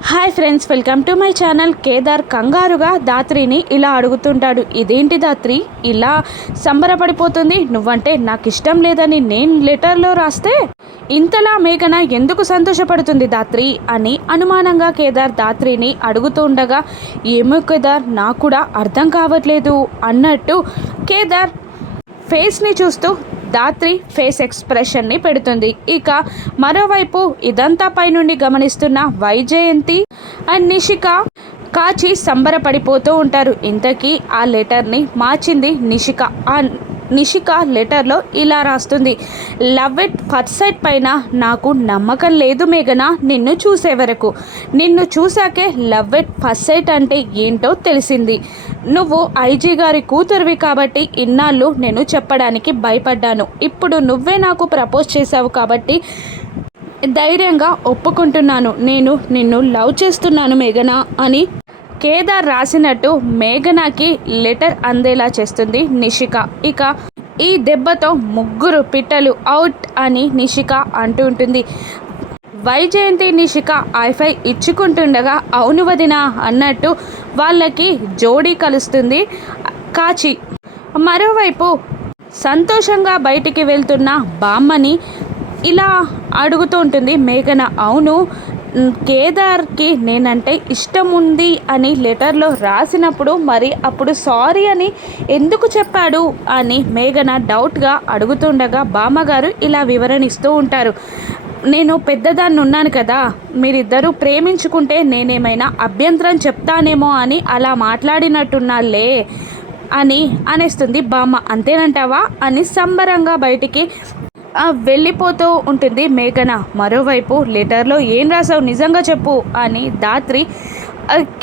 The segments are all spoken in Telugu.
Hi friends welcome to my channel Kedar కంగారుగా దాత్రిని ఇలా అడుగుతుంటాడు. ఇదేంటి దాత్రి? ఇలా సంబరపడిపోతుంది. నువ్వంటే నాకు ఇష్టం లేదని నేను లెటర్లో రాస్తే ఇంతలా మేఘన ఎందుకు సంతోషపడుతుంది దాత్రి? అని అనుమానంగా కేదార్ దాత్రిని అడుగుతూ ఉండగా ఏమో కేదార్ నాకు కూడా అర్థం కావట్లేదు అన్నట్టు కేదార్ ఫేస్ని చూస్తూ దాత్రి ఫేస్ ఎక్స్ప్రెషన్ని పెడుతుంది. ఇక మరోవైపు ఇదంతా పైనుండి గమనిస్తున్న వైజయంతి అండ్ నిషిక కాచి సంబరపడిపోతూ ఉంటారు. ఇంతకీ ఆ లెటర్ని మార్చింది నిషిక. ఆ నిషిక లెటర్లో ఇలా రాస్తుంది. లవ్ ఇట్ ఫస్ట్ సైట్ పైన నాకు నమ్మకం లేదు మేఘన నిన్ను చూసే వరకు. నిన్ను చూశాకే లవ్ ఇట్ ఫస్ట్ సైట్ అంటే ఏంటో తెలిసింది. నువ్వు ఐజీ గారి కూతురివి కాబట్టి ఇన్నాళ్ళు నేను చెప్పడానికి భయపడ్డాను. ఇప్పుడు నువ్వే నాకు ప్రపోజ్ చేశావు కాబట్టి ధైర్యంగా ఒప్పుకుంటున్నాను. నేను నిన్ను లవ్ చేస్తున్నాను మేఘనా అని కేదార్ రాసినట్టు మేఘనాకి లెటర్ అందేలా చేస్తుంది నిషిక. ఇక ఈ దెబ్బతో ముగ్గురు పిట్టలు అవుట్ అని నిషిక అంటూ ఉంటుంది. వైజయంతి నిషిక ఐఫై ఇచ్చుకుంటుండగా అవును వదినా అన్నట్టు వాళ్ళకి జోడీ కలుస్తుంది కాచి. మరోవైపు సంతోషంగా బయటికి వెళ్తున్న బామ్మని ఇలా అడుగుతూ ఉంటుంది మేఘన అవును కేదార్కి నేనంటే ఇష్టం ఉంది అని లెటర్లో రాసినప్పుడు మరి అప్పుడు సారీ అని ఎందుకు చెప్పాడు? అని మేఘన డౌట్గా అడుగుతుండగా బామ్మగారు ఇలా వివరణిస్తూ ఉంటారు. నేను పెద్దదాన్ని ఉన్నాను కదా మీరిద్దరూ ప్రేమించుకుంటే నేనేమైనా అభ్యంతరం చెప్తానేమో అని అలా మాట్లాడినట్టున్నాలే అని అనేస్తుంది బామ్మ. అంతేనంటావా? అని సంబరంగా బయటికి వెళ్ళిపోతూ ఉంటుంది మేఘన. మరోవైపు లెటర్లో ఏం రాసావు? నిజంగా చెప్పు అని దాత్రి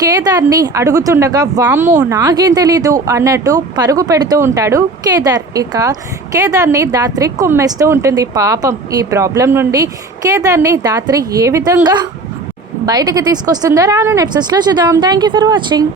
కేదార్ని అడుగుతుండగా వామ్మో నాకేం తెలీదు అన్నట్టు పరుగు పెడుతూ ఉంటాడు కేదార్. ఇక కేదార్ని దాత్రి కుమ్మేస్తూ ఉంటుంది. పాపం ఈ ప్రాబ్లం నుండి కేదార్ని దాత్రి ఏ విధంగా బయటకి తీసుకొస్తుందో రాను నెప్సెస్లో చూద్దాం. Thank you for watching